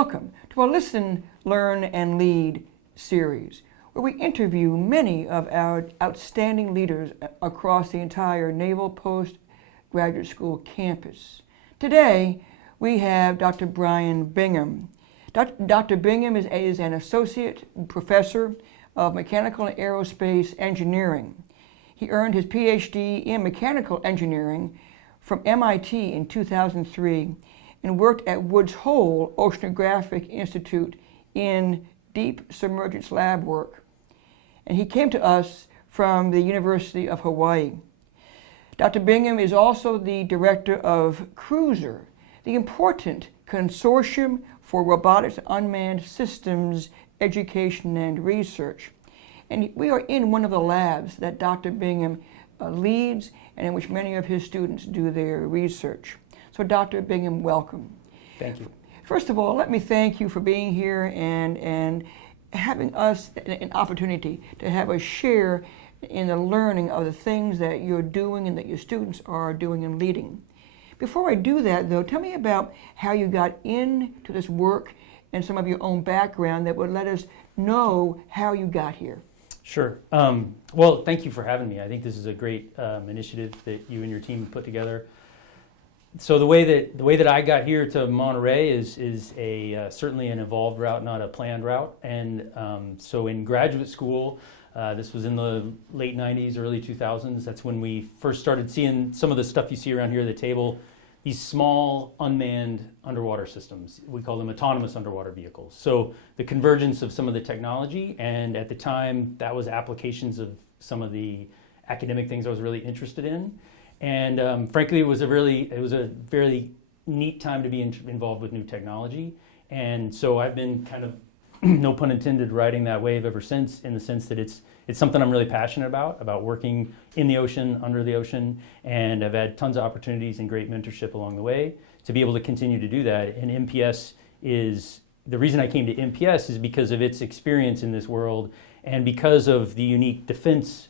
Welcome to our Listen, Learn, and Lead series, where we interview many of our outstanding leaders across the entire Naval Postgraduate School campus. Today, we have Dr. Brian Bingham. Dr. Bingham is an associate professor of mechanical and aerospace engineering. He earned his PhD in mechanical engineering from MIT in 2003 and worked at Woods Hole Oceanographic Institute in deep submergence lab work. And he came to us from the University of Hawaii. Dr. Bingham is also the director of CRUSER, the important consortium for robotics and unmanned systems education and research. And we are in one of the labs that Dr. Bingham leads and in which many of his students do their research. So Dr. Bingham, welcome. Thank you. First of all, let me thank you for being here and having us an opportunity to have a share in the learning of the things that you're doing and that your students are doing and leading. Before I do that, though, tell me about how you got into this work and some of your own background that would let us know how you got here. Sure. Well, thank you for having me. I think this is a great initiative that you and your team put together. So the way that I got here to Monterey is certainly an evolved route, not a planned route. And so in graduate school, this was in the late 90s, early 2000s. That's when we first started seeing some of the stuff you see around here at the table, these small unmanned underwater systems. We call them autonomous underwater vehicles. So the convergence of some of the technology, and at the time, that was applications of some of the academic things I was really interested in. And frankly, it was a very neat time to be involved with new technology. And so I've been kind of, no pun intended, riding that wave ever since, in the sense that it's something I'm really passionate about working in the ocean, under the ocean, and I've had tons of opportunities and great mentorship along the way to be able to continue to do that. And NPS is, the reason I came to NPS is because of its experience in this world and because of the unique defense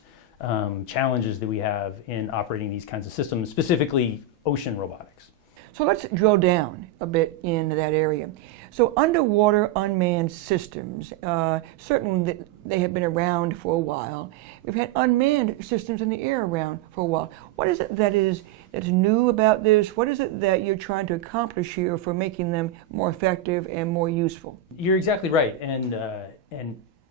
challenges that we have in operating these kinds of systems, specifically ocean robotics. So let's drill down a bit into that area. So underwater unmanned systems, certainly they have been around for a while. We've had unmanned systems in the air around for a while. What is it that's new about this? What is it that you're trying to accomplish here for making them more effective and more useful? You're exactly right. And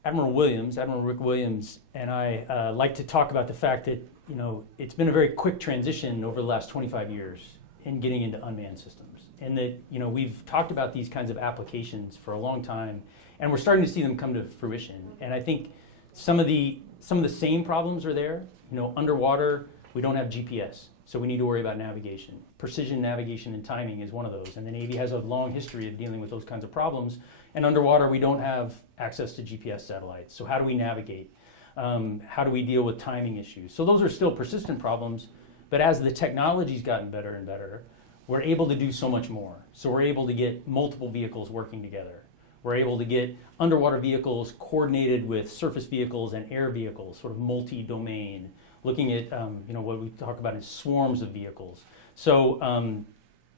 Admiral Rick Williams, and I like to talk about the fact that, you know, it's been a very quick transition over the last 25 years in getting into unmanned systems. And that, you know, we've talked about these kinds of applications for a long time, and we're starting to see them come to fruition. And I think some of the same problems are there. You know, underwater, we don't have GPS, so we need to worry about navigation. Precision navigation and timing is one of those, and the Navy has a long history of dealing with those kinds of problems. And underwater, we don't have access to GPS satellites, so how do we navigate? How do we deal with timing issues? So those are still persistent problems, but as the technology's gotten better and better, we're able to do so much more. So we're able to get multiple vehicles working together. We're able to get underwater vehicles coordinated with surface vehicles and air vehicles, sort of multi-domain, looking at you know, what we talk about as swarms of vehicles. So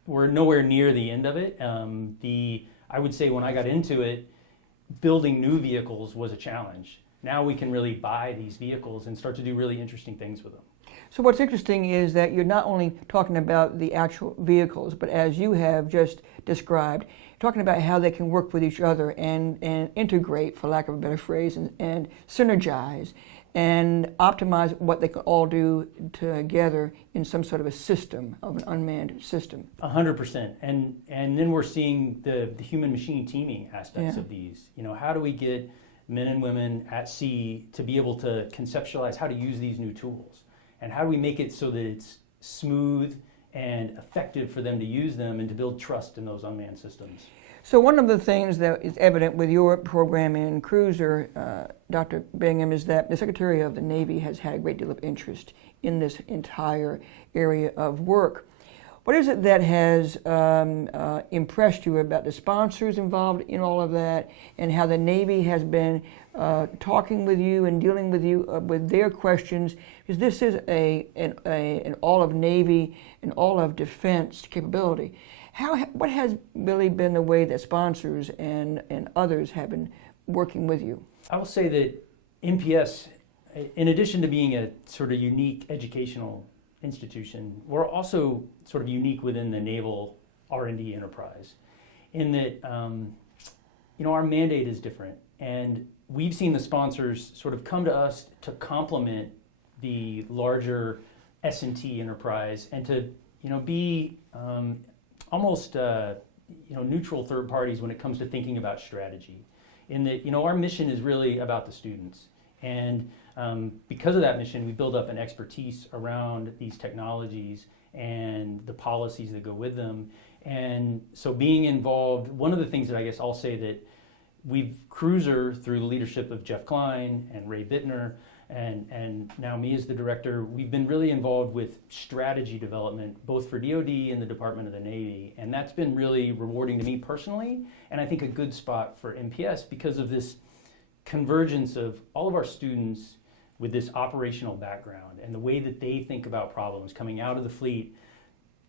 we're nowhere near the end of it. I would say when I got into it, building new vehicles was a challenge. Now we can really buy these vehicles and start to do really interesting things with them. So what's interesting is that you're not only talking about the actual vehicles, but as you have just described, talking about how they can work with each other and integrate, for lack of a better phrase, and synergize and optimize what they can all do together in some sort of a system, of an unmanned system. 100%. And then we're seeing the human-machine teaming aspects of these. You know, how do we get men and women at sea to be able to conceptualize how to use these new tools? And how do we make it so that it's smooth and effective for them to use them and to build trust in those unmanned systems? So one of the things that is evident with your program in CRUSER, Dr. Bingham, is that the Secretary of the Navy has had a great deal of interest in this entire area of work. What is it that has impressed you about the sponsors involved in all of that, and how the Navy has been talking with you and dealing with you with their questions? Because this is an all of Navy and all of defense capability. What has really been the way that sponsors and others have been working with you? I will say that NPS, in addition to being a sort of unique educational institution, we're also sort of unique within the naval R&D enterprise in that, our mandate is different. And we've seen the sponsors sort of come to us to complement the larger S&T enterprise and to, be almost, neutral third parties when it comes to thinking about strategy. In that, our mission is really about the students. And because of that mission, we build up an expertise around these technologies and the policies that go with them. And so being involved, one of the things that I guess I'll say that CRUSER, through the leadership of Jeff Klein and Ray Bittner, and now me as the director, we've been really involved with strategy development, both for DoD and the Department of the Navy. And that's been really rewarding to me personally, and I think a good spot for NPS because of this convergence of all of our students with this operational background and the way that they think about problems coming out of the fleet.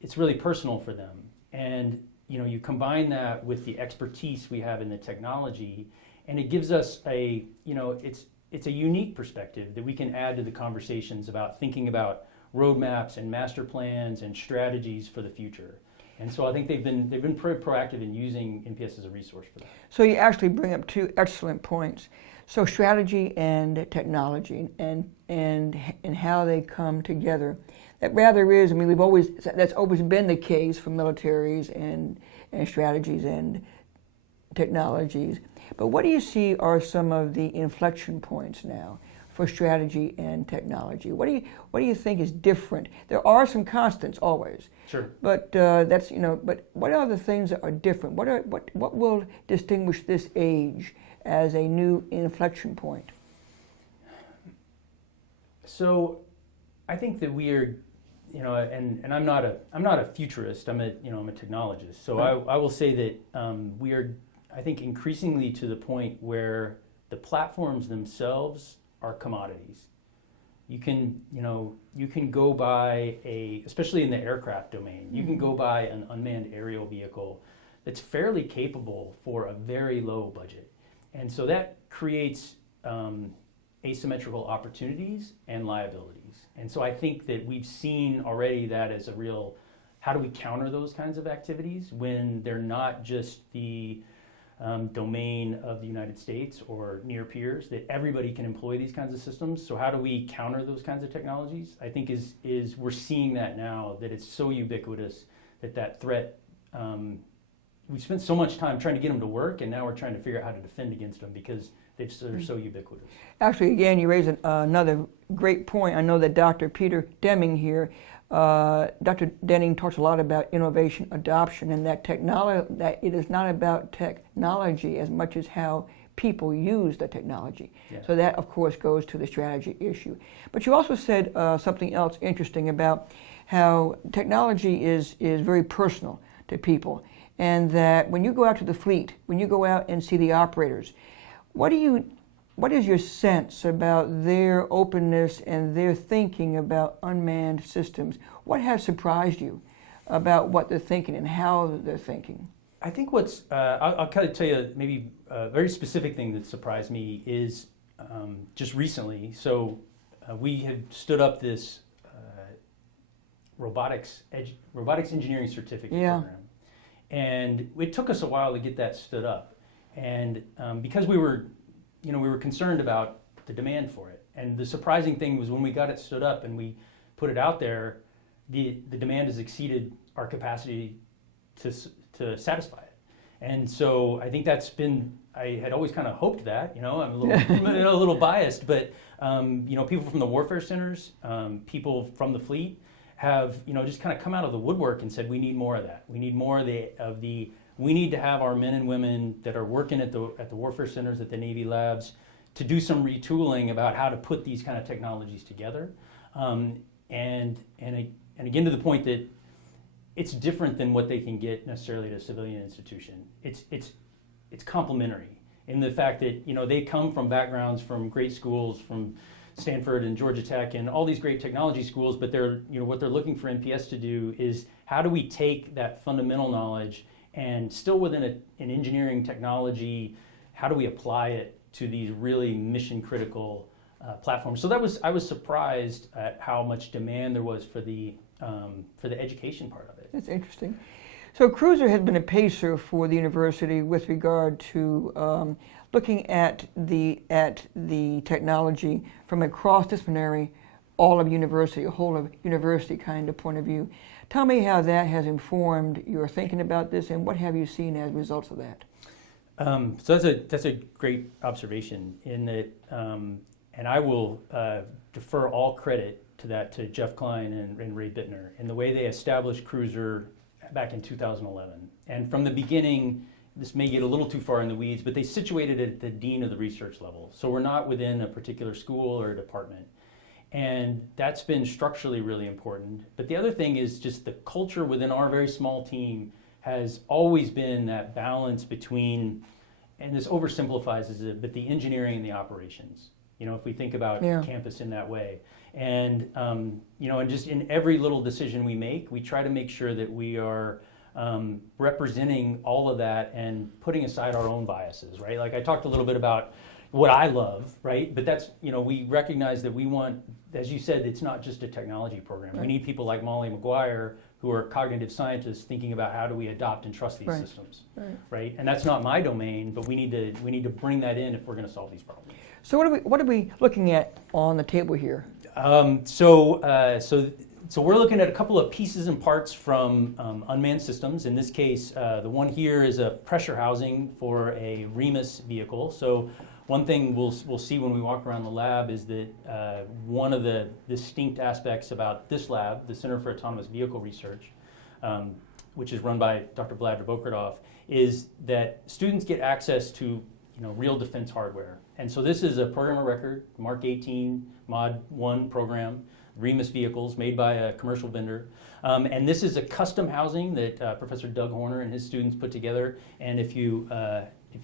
It's really personal for them. And you combine that with the expertise we have in the technology, and it gives us it's a unique perspective that we can add to the conversations about thinking about roadmaps and master plans and strategies for the future. And so I think they've been pretty proactive in using NPS as a resource for that. So you actually bring up two excellent points. So strategy and technology and how they come together. That rather is, that's always been the case for militaries and strategies and technologies. But what do you see are some of the inflection points now for strategy and technology? What do you think is different? There are some constants always. Sure. But But what are the things that are different? What will distinguish this age as a new inflection point? So, I think that we are, and I'm not a futurist. I'm a technologist. So right. I will say that we are, I think, increasingly to the point where the platforms themselves are commodities. You can go buy especially in the aircraft domain, you can go buy an unmanned aerial vehicle that's fairly capable for a very low budget. And so that creates asymmetrical opportunities and liabilities. And so I think that we've seen already that as a real, how do we counter those kinds of activities when they're not just the domain of the United States or near peers, that everybody can employ these kinds of systems. So how do we counter those kinds of technologies? I think is we're seeing that now, that it's so ubiquitous that threat, we've spent so much time trying to get them to work, and now we're trying to figure out how to defend against them because they're so ubiquitous. Actually, again, you raise another great point. I know that Dr. Peter Deming here, Dr. Denning talks a lot about innovation adoption, and that it is not about technology as much as how people use the technology. Yeah. So that, of course, goes to the strategy issue. But you also said something else interesting about how technology is very personal to people, and that when you go out to the fleet, when you go out and see the operators, what is your sense about their openness and their thinking about unmanned systems? What has surprised you about what they're thinking and how they're thinking? I think I'll kind of tell you maybe a very specific thing that surprised me is just recently. So we have stood up this robotics engineering certificate program. And it took us a while to get that stood up. And because we were concerned about the demand for it. And the surprising thing was when we got it stood up and we put it out there, the demand has exceeded our capacity to satisfy it. And so I think I had always kind of hoped that, I'm a little biased, but people from the warfare centers, people from the fleet have, just kind of come out of the woodwork and said, we need more of that. We need more we need to have our men and women that are working at the warfare centers, at the Navy labs, to do some retooling about how to put these kind of technologies together. And again, to the point that it's different than what they can get necessarily at a civilian institution. It's complementary in the fact that they come from backgrounds from great schools, from Stanford and Georgia Tech and all these great technology schools, but they're what they're looking for NPS to do is how do we take that fundamental knowledge and still within an engineering technology, how do we apply it to these really mission critical platforms? So I was surprised at how much demand there was for the education part of it. That's interesting. So CRUSER has been a pacer for the university with regard to looking at the technology from a cross-disciplinary, all of university, a whole of university kind of point of view. Tell me how that has informed your thinking about this, and what have you seen as results of that? So that's a great observation. In that, and I will defer all credit to that to Jeff Klein and Ray Bittner in the way they established CRUSER back in 2011. And from the beginning, this may get a little too far in the weeds, but they situated it at the dean of the research level. So we're not within a particular school or a department. And that's been structurally really important. But the other thing is just the culture within our very small team has always been that balance between, and this oversimplifies it, but the engineering and the operations. You know, if we think about campus in that way. And, you know, and just in every little decision we make, we try to make sure that we are representing all of that and putting aside our own biases, right? Like I talked a little bit about what I love, right? But that's, you know, we recognize that we want, as you said, it's not just a technology program. Right. We need people like Molly McGuire who are cognitive scientists thinking about how do we adopt and trust these systems, right? And that's not my domain, but we need to bring that in if we're going to solve these problems. So what are we looking at on the table here? So we're looking at a couple of pieces and parts from unmanned systems. In this case, the one here is a pressure housing for a Remus vehicle. So one thing we'll see when we walk around the lab is that one of the distinct aspects about this lab, the Center for Autonomous Vehicle Research, which is run by Dr. Vlad Bokrodov, is that students get access to real defense hardware. And so this is a program of record, Mark 18 Mod 1 program, Remus vehicles made by a commercial vendor. And this is a custom housing that Professor Doug Horner and his students put together. And if you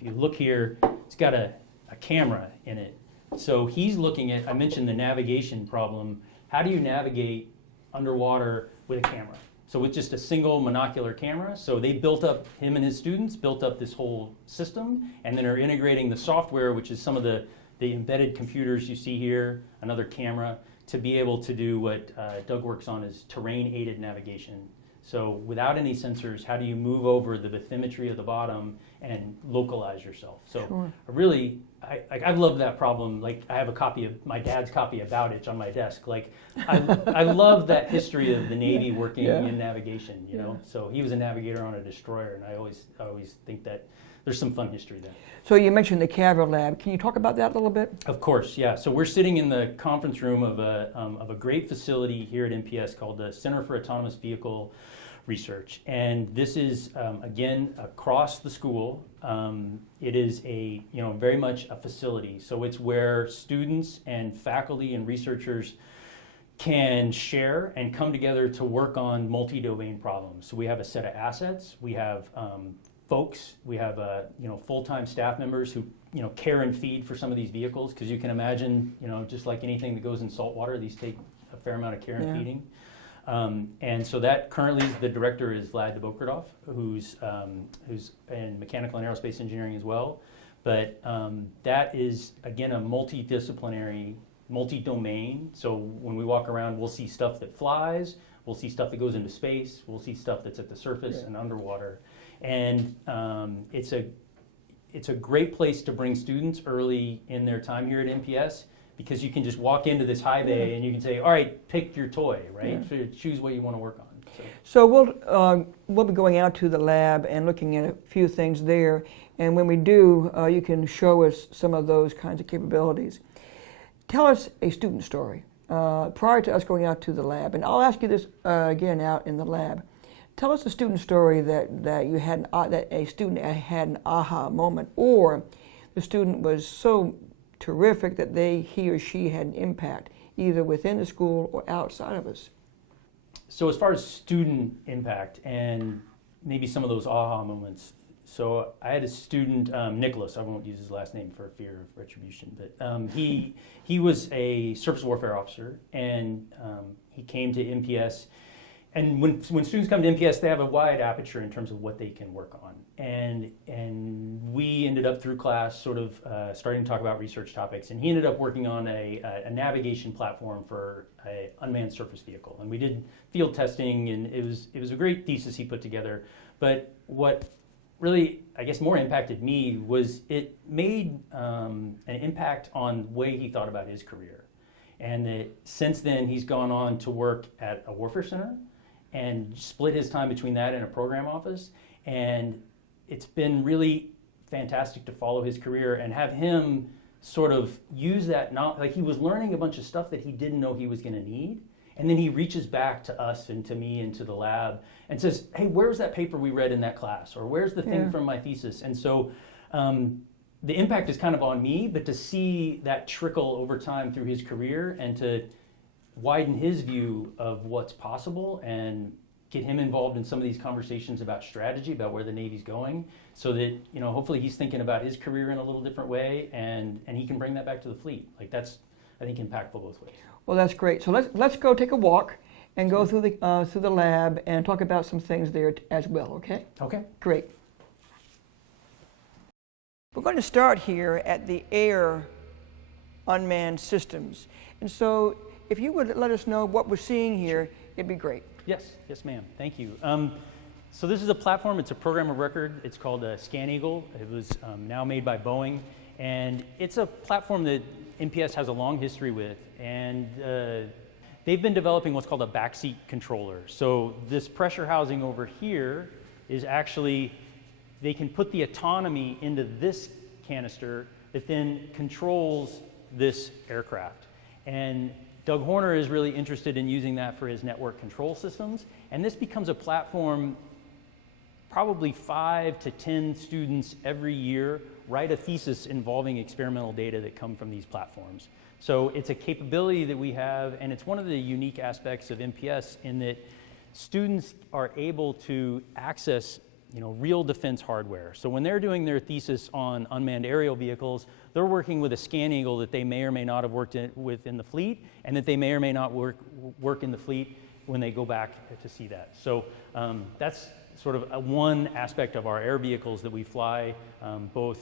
look here, it's got a camera in it. So he's looking at, I mentioned the navigation problem. How do you navigate underwater with a camera? So with just a single monocular camera. So they built up, him and his students built up this whole system, and then are integrating the software, which is some of the embedded computers you see here, another camera, to be able to do what Doug works on is terrain-aided navigation. So without any sensors, how do you move over the bathymetry of the bottom and localize yourself? So I love that problem. Like I have a copy of my dad's copy of Bowditch on my desk. Like I love that history of the Navy working in navigation. You know, so he was a navigator on a destroyer, and I always think that there's some fun history there. So you mentioned the CAVR Lab. Can you talk about that a little bit? Of course, yeah. So we're sitting in the conference room of a great facility here at NPS called the Center for Autonomous Vehicle Research, and this is again across the school. It is a very much a facility. So it's where students and faculty and researchers can share and come together to work on multi-domain problems. So we have a set of assets. We have folks. We have full-time staff members who care and feed for some of these vehicles, because you can imagine just like anything that goes in salt water, these take a fair amount of care and feeding. And so that currently the director is Vlad Bokrodov, who's in mechanical and aerospace engineering as well. But that is, again, a multidisciplinary, multi-domain. So when we walk around, we'll see stuff that flies, we'll see stuff that goes into space, we'll see stuff that's at the surface and underwater. And it's a great place to bring students early in their time here at NPS, because you can just walk into this high bay and you can say, all right, pick your toy, right? So choose what you want to work on. So we'll be going out to the lab and looking at a few things there. And when we do, you can show us some of those kinds of capabilities. Tell us a student story prior to us going out to the lab. And I'll ask you this again out in the lab. Tell us a student story that you had that a student had an aha moment, or the student was so terrific that he or she had an impact either within the school or outside of us. So as far as student impact and maybe some of those aha moments, so I had a student, Nicholas, I won't use his last name for fear of retribution, but he was a surface warfare officer, and he came to NPS, And when students come to NPS, they have a wide aperture in terms of what they can work on. And we ended up through class sort of starting to talk about research topics. And he ended up working on a navigation platform for an unmanned surface vehicle. And we did field testing, and it was a great thesis he put together. But what really, I guess, more impacted me was it made an impact on the way he thought about his career. And that since then, he's gone on to work at a warfare center and split his time between that and a program office. And it's been really fantastic to follow his career and have him sort of use that, like he was learning a bunch of stuff that he didn't know he was gonna need. And then he reaches back to us and to me and to the lab and says, hey, where's that paper we read in that class? Or where's the thing from my thesis? And so the impact is kind of on me, but to see that trickle over time through his career and to widen his view of what's possible and get him involved in some of these conversations about strategy, about where the Navy's going, so that, you know, hopefully he's thinking about his career in a little different way, and he can bring that back to the fleet. Like, that's, I think, impactful both ways. Well, that's great. So let's go take a walk and go through the lab and talk about some things there as well, okay? Okay. Great. We're going to start here at the air unmanned systems. And so if you would let us know what we're seeing here, it'd be great. Yes, ma'am. Thank you. So this is a platform. It's a program of record. It's called Scan Eagle. It was now made by Boeing. And it's a platform that NPS has a long history with. And they've been developing what's called a backseat controller. So this pressure housing over here is actually, they can put the autonomy into this canister that then controls this aircraft. And Doug Horner is really interested in using that for his network control systems. And this becomes a platform, probably 5 to 10 students every year write a thesis involving experimental data that come from these platforms. So it's a capability that we have, and it's one of the unique aspects of NPS in that students are able to access, you know, real defense hardware. So when they're doing their thesis on unmanned aerial vehicles, they're working with a Scan Eagle that they may or may not have worked with in the fleet, and that they may or may not work in the fleet when they go back to see that. So that's sort of one aspect of our air vehicles that we fly, both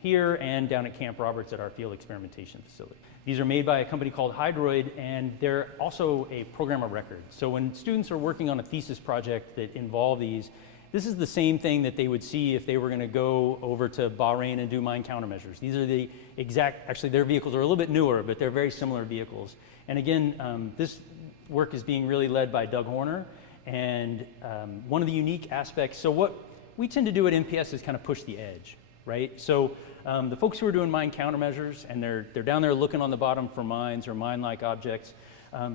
here and down at Camp Roberts at our field experimentation facility. These are made by a company called Hydroid, and they're also a program of record. So when students are working on a thesis project that involve these, this is the same thing that they would see if they were going to go over to Bahrain and do mine countermeasures. These are the exact, actually their vehicles are a little bit newer, but they're very similar vehicles. And again, this work is being really led by Doug Horner. And one of the unique aspects, so what we tend to do at NPS is kind of push the edge, right? So the folks who are doing mine countermeasures, and they're down there looking on the bottom for mines or mine-like objects.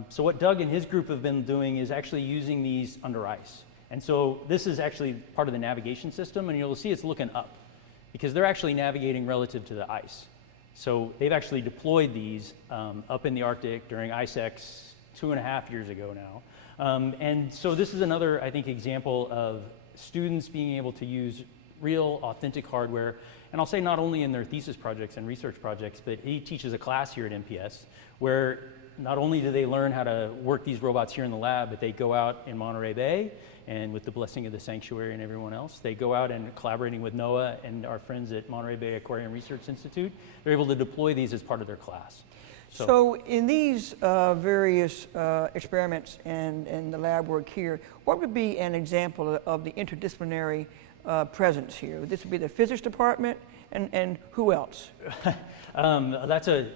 So what Doug and his group have been doing is actually using these under ice. And so this is actually part of the navigation system, and you'll see it's looking up because they're actually navigating relative to the ice. So they've actually deployed these up in the Arctic during ICEX 2.5 years ago now. And so this is another, I think, example of students being able to use real, authentic hardware. And I'll say not only in their thesis projects and research projects, but he teaches a class here at NPS where not only do they learn how to work these robots here in the lab, but they go out in Monterey Bay, and with the blessing of the sanctuary and everyone else, they go out and collaborating with NOAA and our friends at Monterey Bay Aquarium Research Institute, they're able to deploy these as part of their class. So in these various experiments and the lab work here, what would be an example of the interdisciplinary presence here? This would be the physics department, and who else? That's a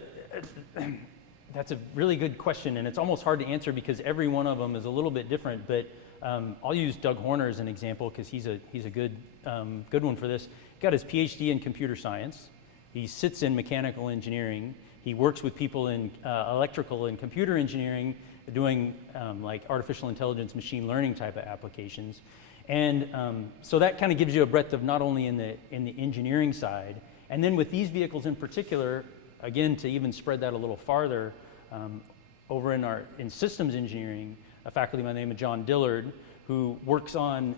really good question, and it's almost hard to answer because every one of them is a little bit different. But I'll use Doug Horner as an example because he's a good one for this. He got his PhD in computer science. He sits in mechanical engineering. He works with people in electrical and computer engineering, doing like artificial intelligence, machine learning type of applications. And so that kind of gives you a breadth of not only in the engineering side, and then with these vehicles in particular, again, to even spread that a little farther, over in systems engineering, a faculty by the name of John Dillard, who works on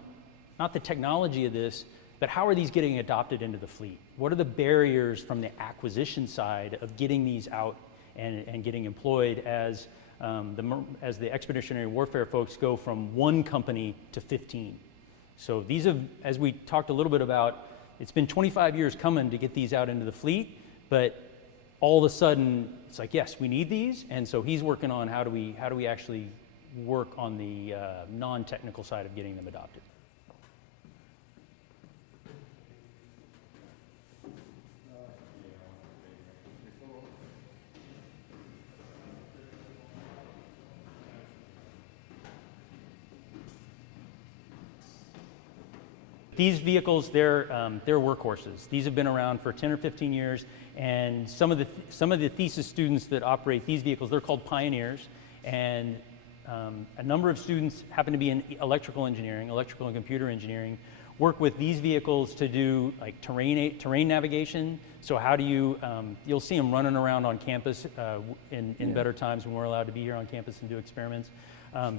not the technology of this, but how are these getting adopted into the fleet? What are the barriers from the acquisition side of getting these out and getting employed as as the expeditionary warfare folks go from 1 company to 15. So these have, as we talked a little bit about, it's been 25 years coming to get these out into the fleet, but all of a sudden it's like, yes, we need these, and so he's working on how do we actually work on the non-technical side of getting them adopted. These vehicles, they're workhorses. These have been around for 10 or 15 years, and some of the thesis students that operate these vehicles, they're called pioneers, and a number of students happen to be in electrical engineering, electrical and computer engineering, work with these vehicles to do like terrain navigation. So how do you, you'll see them running around on campus in better times when we're allowed to be here on campus and do experiments.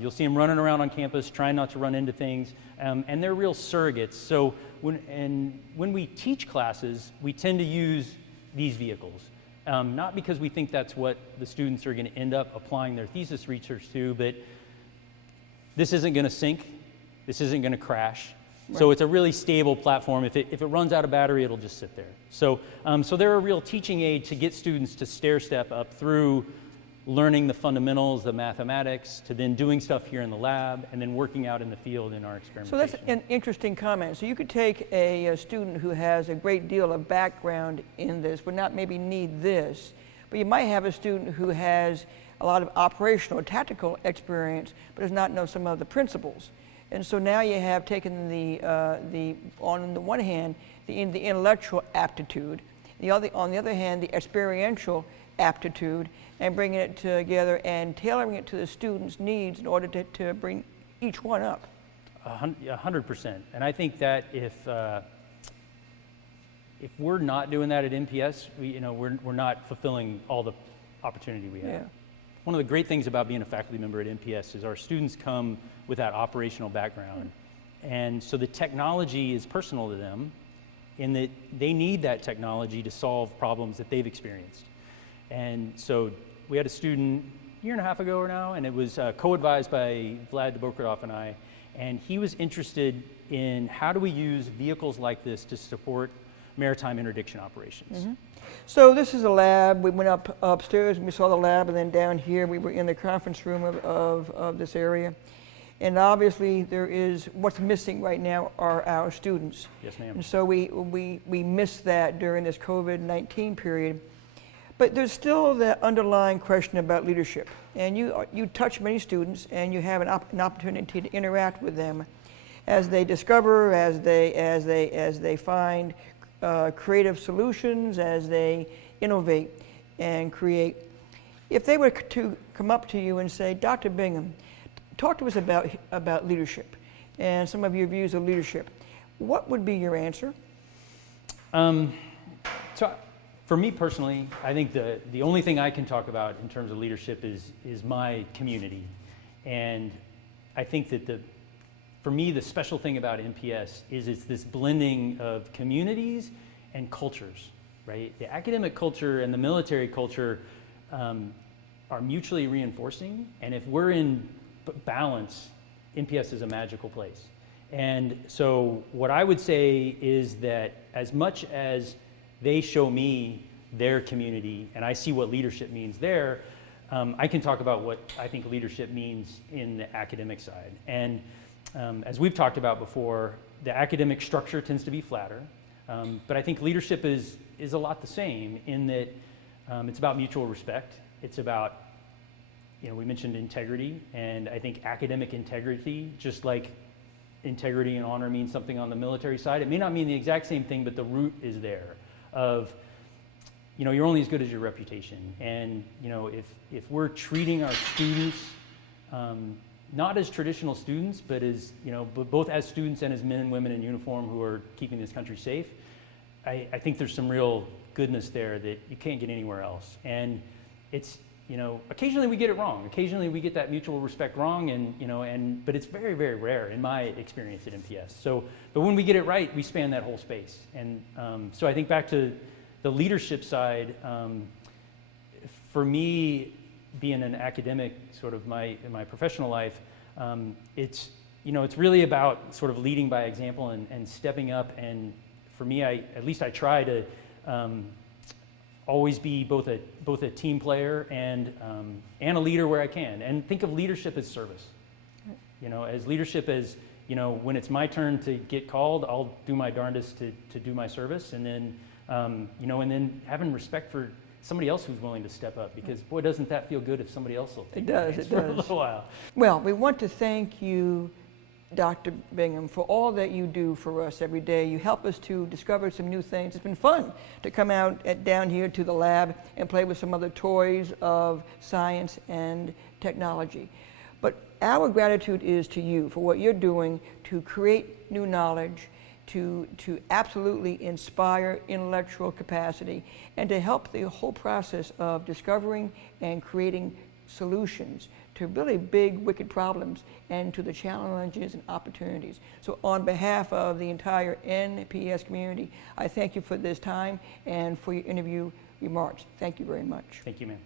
You'll see them running around on campus, trying not to run into things, and they're real surrogates. So when we teach classes, we tend to use these vehicles, not because we think that's what the students are going to end up applying their thesis research to, but this isn't going to sink, this isn't going to crash. Right. So it's a really stable platform. If it runs out of battery, it'll just sit there. So they're a real teaching aid to get students to stair step up through learning the fundamentals, the mathematics, to then doing stuff here in the lab, and then working out in the field in our experimentation. So that's an interesting comment. So you could take a student who has a great deal of background in this, would not maybe need this, but you might have a student who has a lot of operational, tactical experience, but does not know some of the principles. And so now you have taken on the one hand, the intellectual aptitude, on the other hand, the experiential aptitude, and bringing it together and tailoring it to the student's needs in order to bring each one up. 100%. And I think that if we're not doing that at NPS, we're not fulfilling all the opportunity we have. Yeah. One of the great things about being a faculty member at NPS is our students come with that operational background. And so the technology is personal to them in that they need that technology to solve problems that they've experienced. And so we had a student a year and a half ago now, and it was co-advised by Vlad Debokratov and I, and he was interested in how do we use vehicles like this to support maritime interdiction operations. Mm-hmm. So this is a lab. We went upstairs and we saw the lab, and then down here we were in the conference room of this area. And obviously there is, what's missing right now are our students. Yes, ma'am. And so we missed that during this COVID-19 period. But there's still the underlying question about leadership. And you touch many students, and you have an opportunity to interact with them as they discover, as they find creative solutions, as they innovate and create. If they were to come up to you and say, Dr. Bingham, talk to us about leadership and some of your views of leadership, what would be your answer? So for me personally, I think the only thing I can talk about in terms of leadership is my community. And I think that for me, the special thing about NPS is it's this blending of communities and cultures, right? The academic culture and the military culture are mutually reinforcing. And if we're in balance, NPS is a magical place. And so what I would say is that as much as they show me their community and I see what leadership means there, I can talk about what I think leadership means in the academic side. And as we've talked about before, the academic structure tends to be flatter, but I think leadership is a lot the same in that it's about mutual respect. It's about, we mentioned integrity, and I think academic integrity, just like integrity and honor means something on the military side, it may not mean the exact same thing, but the root is there of, you're only as good as your reputation. And, if we're treating our students not as traditional students, but as, both as students and as men and women in uniform who are keeping this country safe, I think there's some real goodness there that you can't get anywhere else. And it's, occasionally we get it wrong. Occasionally we get that mutual respect wrong, but it's very, very rare in my experience at NPS. But when we get it right, we span that whole space. And so I think back to the leadership side, for me, being an academic, sort of in my professional life, it's really about sort of leading by example and stepping up. And for me, at least I try to always be both a team player and a leader where I can, and think of leadership as service. As leadership as when it's my turn to get called, I'll do my darndest to do my service, and then and then having respect for somebody else who's willing to step up, because boy, doesn't that feel good if somebody else will take it for a little while. Well, we want to thank you, Dr. Bingham, for all that you do for us every day. You help us to discover some new things. It's been fun to come out down here to the lab and play with some other toys of science and technology. But our gratitude is to you for what you're doing to create new knowledge, to absolutely inspire intellectual capacity, and to help the whole process of discovering and creating solutions to really big, wicked problems and to the challenges and opportunities. So on behalf of the entire NPS community, I thank you for this time and for your interview remarks. Thank you very much. Thank you, ma'am.